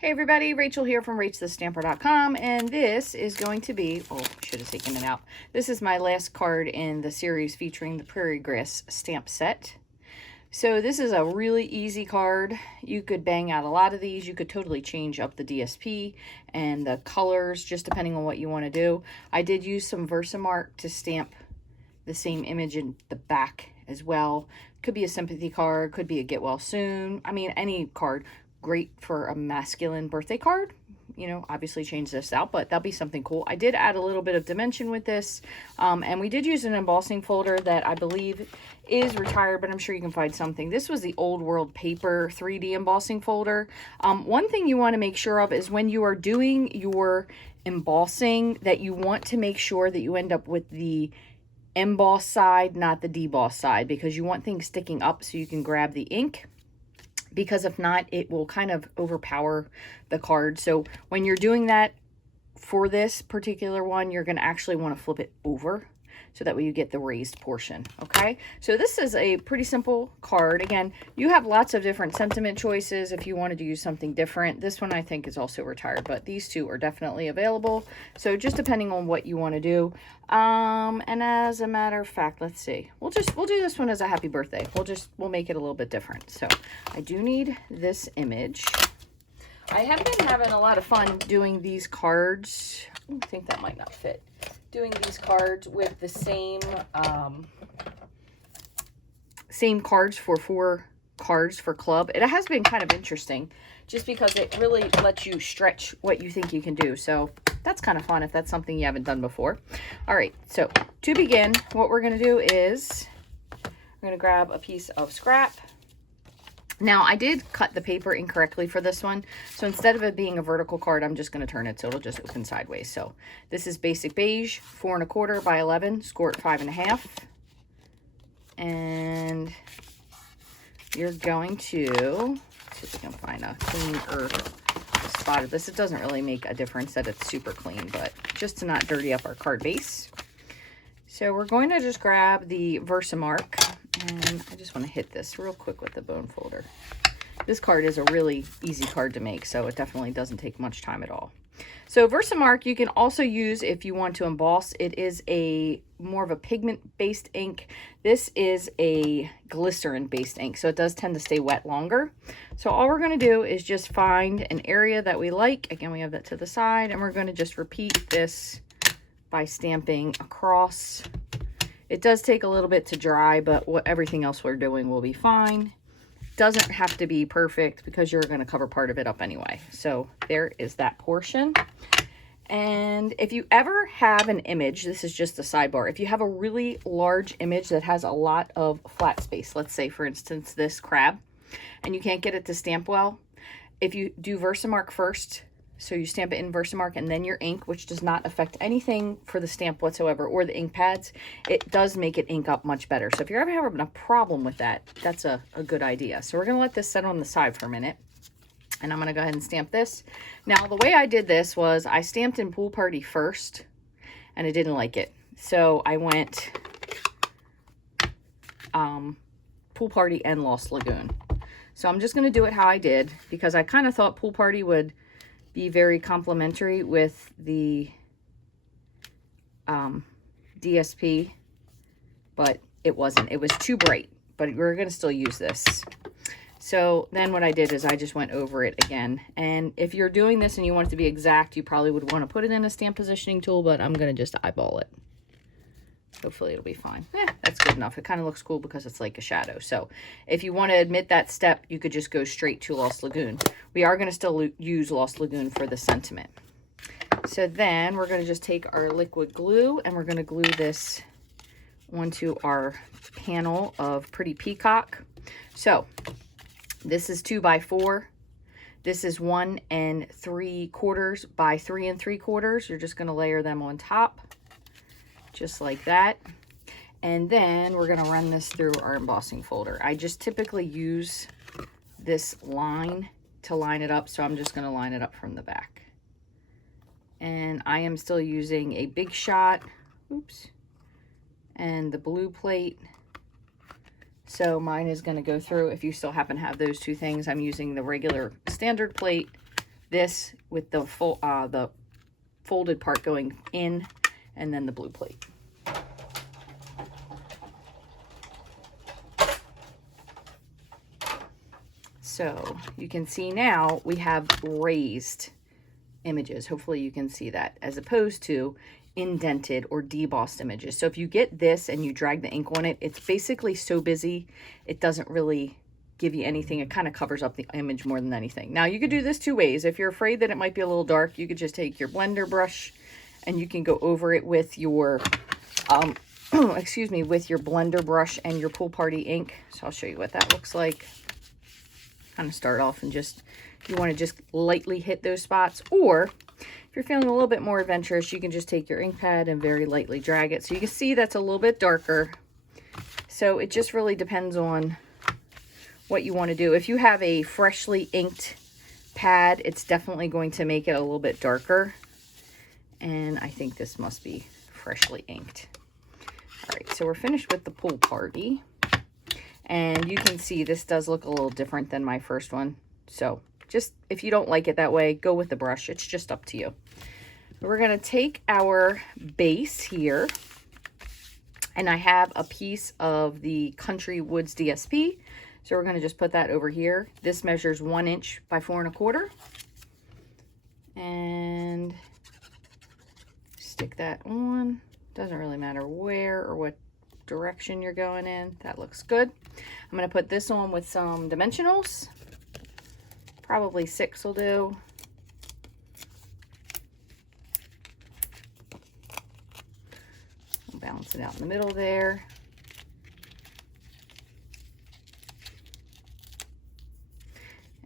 Hey everybody, Rachel here from Rachthestamper.com, and this is going to be, oh, should have taken it out. This is my last card in the series featuring the Prairie Grass stamp set. So this is a really easy card. You could bang out a lot of these. You could totally change up the DSP and the colors, just depending on what you want to do. I did use some Versamark to stamp the same image in the back as well. Could be a sympathy card, could be a get well soon. I mean, any card. Great for a masculine birthday card. You know, obviously change this out, but that'll be something cool. I did add a little bit of dimension with this, and we did use an embossing folder that I believe is retired, but I'm sure you can find something. This was the Old World Paper 3D embossing folder. One thing you want to make sure of is when you are doing your embossing that you want to make sure that you end up with the emboss side, not the deboss side, because you want things sticking up so you can grab the ink. Because if not, it will kind of overpower the card. So when you're doing that for this particular one, you're going to actually want to flip it over so that way you get the raised portion. Okay, so this is a pretty simple card. Again, you have lots of different sentiment choices if you wanted to use something different. This one I think is also retired, but these two are definitely available. So just depending on what you want to do. And as a matter of fact, let's see, we'll do this one as a happy birthday. We'll make it a little bit different. So I do need this image. I have been having a lot of fun doing these cards. I think that might not fit. Doing these cards with the same cards for 4 cards for club. It has been kind of interesting just because it really lets you stretch what you think you can do. So that's kind of fun if that's something you haven't done before. All right, so to begin, what we're going to do is I'm going to grab a piece of scrap. Now, I did cut the paper incorrectly for this one. So instead of it being a vertical card, I'm just going to turn it so it'll just open sideways. So this is basic beige, 4 1/4 by 11, score at 5 1/2. And you're going to, let's see if we can find a cleaner spot of this. It doesn't really make a difference that it's super clean, but just to not dirty up our card base. So we're going to just grab the Versamark. And I just want to hit this real quick with the bone folder. This card is a really easy card to make, so it definitely doesn't take much time at all. So Versamark you can also use if you want to emboss. It is a more of a pigment-based ink. This is a glycerin-based ink, so it does tend to stay wet longer. So all we're going to do is just find an area that we like. Again, we have that to the side, and we're going to just repeat this by stamping across. It does take a little bit to dry, but everything else we're doing will be fine. Doesn't have to be perfect because you're going to cover part of it up anyway. So there is that portion. And if you ever have an image, this is just a sidebar. If you have a really large image that has a lot of flat space, let's say for instance this crab, and you can't get it to stamp well, if you do Versamark first, so you stamp it in Versamark and then your ink, which does not affect anything for the stamp whatsoever, or the ink pads, it does make it ink up much better. So if you're ever having a problem with that, that's a good idea. So we're going to let this set on the side for a minute. And I'm going to go ahead and stamp this. Now, the way I did this was I stamped in Pool Party first, and I didn't like it. So I went Pool Party and Lost Lagoon. So I'm just going to do it how I did, because I kind of thought Pool Party would be very complementary with the DSP, but it wasn't. It was too bright, but we're going to still use this. So then what I did is I just went over it again. And if you're doing this and you want it to be exact, you probably would want to put it in a stamp positioning tool, but I'm going to just eyeball it. Hopefully it'll be fine. That's good enough. It kind of looks cool because it's like a shadow. So if you want to omit that step, you could just go straight to Lost Lagoon. We are going to still use Lost Lagoon for the sentiment. So then we're going to just take our liquid glue and we're going to glue this onto our panel of Pretty Peacock. So this is 2 by 4. This is 1 3/4 by 3 3/4. You're just going to layer them on top. Just like that. And then we're going to run this through our embossing folder. I just typically use this line to line it up, so I'm just going to line it up from the back. And I am still using a Big Shot, oops, and the blue plate. So mine is going to go through. If you still happen to have those two things, I'm using the regular standard plate this with the the folded part going in, and then the blue plate. So you can see now we have raised images. Hopefully you can see that, as opposed to indented or debossed images. So if you get this and you drag the ink on it, it's basically so busy it doesn't really give you anything. It kind of covers up the image more than anything. Now you could do this two ways. If you're afraid that it might be a little dark, you could just take your blender brush and you can go over it with your excuse me, with your blender brush and your Pool Party ink. So I'll show you what that looks like. Kind of start off and just, you want to just lightly hit those spots, or if you're feeling a little bit more adventurous, you can just take your ink pad and very lightly drag it. So you can see that's a little bit darker. So it just really depends on what you want to do. If you have a freshly inked pad, it's definitely going to make it a little bit darker. And I think this must be freshly inked. All right, so we're finished with the Pool Party. And you can see this does look a little different than my first one. So just, if you don't like it that way, go with the brush. It's just up to you. We're going to take our base here. And I have a piece of the Country Woods DSP. So we're going to just put that over here. This measures 1 inch by 4 1/4. And stick that on. Doesn't really matter where or what direction you're going in. That looks good. I'm going to put this on with some dimensionals. Probably 6 will do. I'll balance it out in the middle there.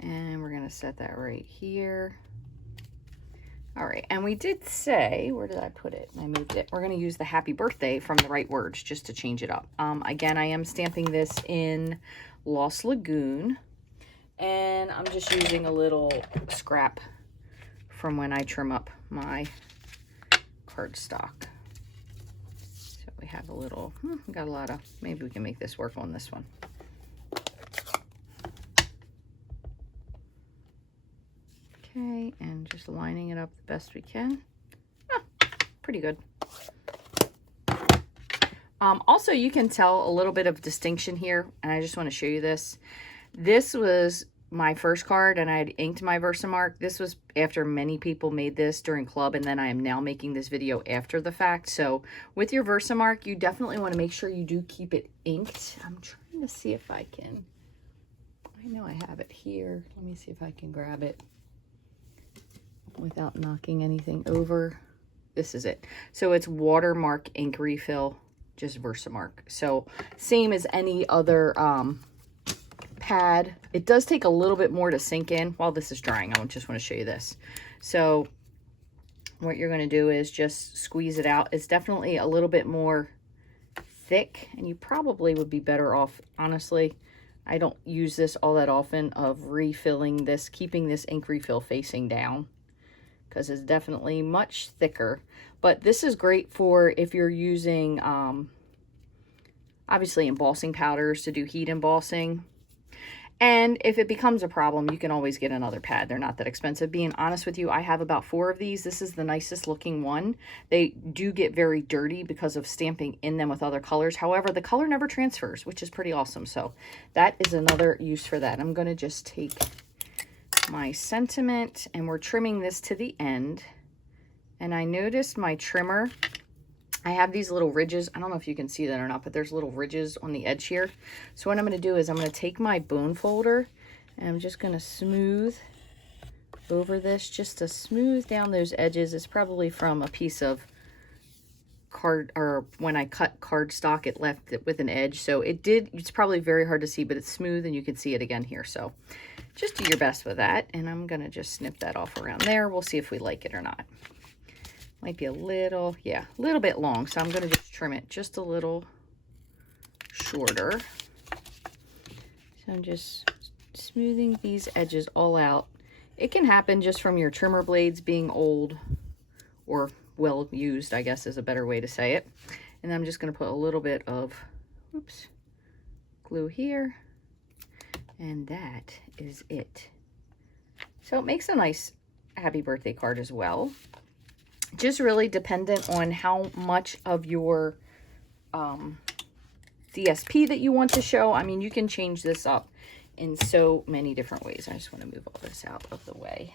And we're going to set that right here. All right, and we did say, where did I put it? I moved it. We're going to use the happy birthday from the Right Words just to change it up. Again, I am stamping this in Lost Lagoon, and I'm just using a little scrap from when I trim up my cardstock. So we have a little, we got a lot of, maybe we can make this work on this one. Okay, and just lining it up the best we can. Oh, pretty good. Also, you can tell a little bit of distinction here, and I just want to show you this. This was my first card, and I had inked my Versamark. This was after many people made this during club, and then I am now making this video after the fact. So with your Versamark, you definitely want to make sure you do keep it inked. I'm trying to see if I can, I know I have it here. Let me see if I can grab it without knocking anything over. This is it. So it's Watermark ink refill, just Versamark. So same as any other pad. It does take a little bit more to sink in while this is drying. I just want to show you this. So what you're going to do is just squeeze it out. It's definitely a little bit more thick, and you probably would be better off, honestly, I don't use this all that often, of refilling this, keeping this ink refill facing down, because it's definitely much thicker. But this is great for if you're using, obviously, embossing powders to do heat embossing. And if it becomes a problem, you can always get another pad. They're not that expensive. Being honest with you, I have about 4 of these. This is the nicest looking one. They do get very dirty because of stamping in them with other colors. However, the color never transfers, which is pretty awesome. So that is another use for that. I'm going to just take my sentiment, and we're trimming this to the end. And I noticed my trimmer, I have these little ridges. I don't know if you can see that or not, but there's little ridges on the edge here. So what I'm going to do is I'm going to take my bone folder, and I'm just going to smooth over this, just to smooth down those edges. It's probably from a piece of card, or when I cut cardstock, it left it with an edge. So it's probably very hard to see, but it's smooth, and you can see it again here. So just do your best with that. And I'm going to just snip that off around there. We'll see if we like it or not. Might be a little, yeah, a little bit long. So I'm going to just trim it just a little shorter. So I'm just smoothing these edges all out. It can happen just from your trimmer blades being old or well used, I guess is a better way to say it. And I'm just going to put a little bit of, oops, glue here. And that is it. So it makes a nice happy birthday card as well. Just really dependent on how much of your DSP that you want to show. I mean, you can change this up in so many different ways. I just want to move all this out of the way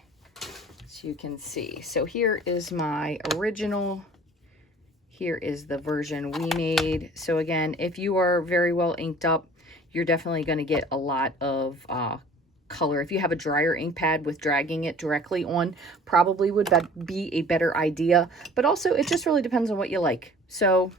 so you can see. So here is my original. Here is the version we made. So again, if you are very well inked up, you're definitely going to get a lot of color. If you have a drier ink pad, with dragging it directly on probably would be a better idea. But also, it just really depends on what you like. So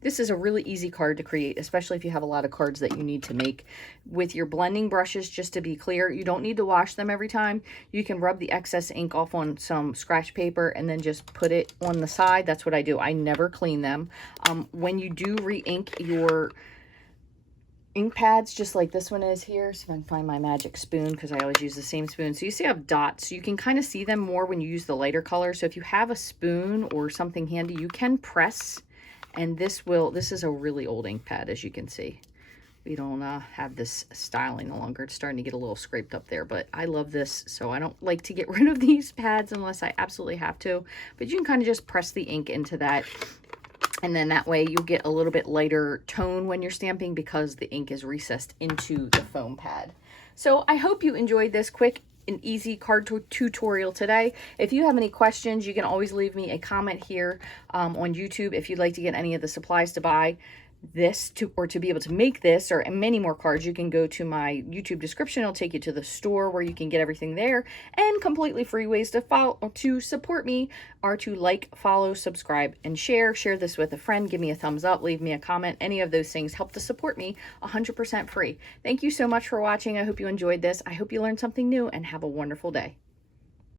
this is a really easy card to create, especially if you have a lot of cards that you need to make. With your blending brushes, just to be clear, you don't need to wash them every time. You can rub the excess ink off on some scratch paper and then just put it on the side. That's what I do. I never clean them. When you do re-ink your ink pads, just like this one is here, so if I can find my magic spoon, because I always use the same spoon. So you see I have dots, so you can kind of see them more when you use the lighter color. So if you have a spoon or something handy, you can press. And this is a really old ink pad, as you can see. We don't have this styling no longer. It's starting to get a little scraped up there, but I love this, so I don't like to get rid of these pads unless I absolutely have to. But you can kind of just press the ink into that, and then that way you'll get a little bit lighter tone when you're stamping because the ink is recessed into the foam pad. So I hope you enjoyed this quick an easy card tutorial today. If you have any questions, you can always leave me a comment here on YouTube. If you'd like to get any of the supplies to buy this or to be able to make this or many more cards, you can go to my YouTube description. It'll take you to the store where you can get everything there. And completely free ways to follow to support me are to like, follow, subscribe, and share. Share this with a friend. Give me a thumbs up. Leave me a comment. Any of those things help to support me 100% free. Thank you so much for watching. I hope you enjoyed this. I hope you learned something new and have a wonderful day.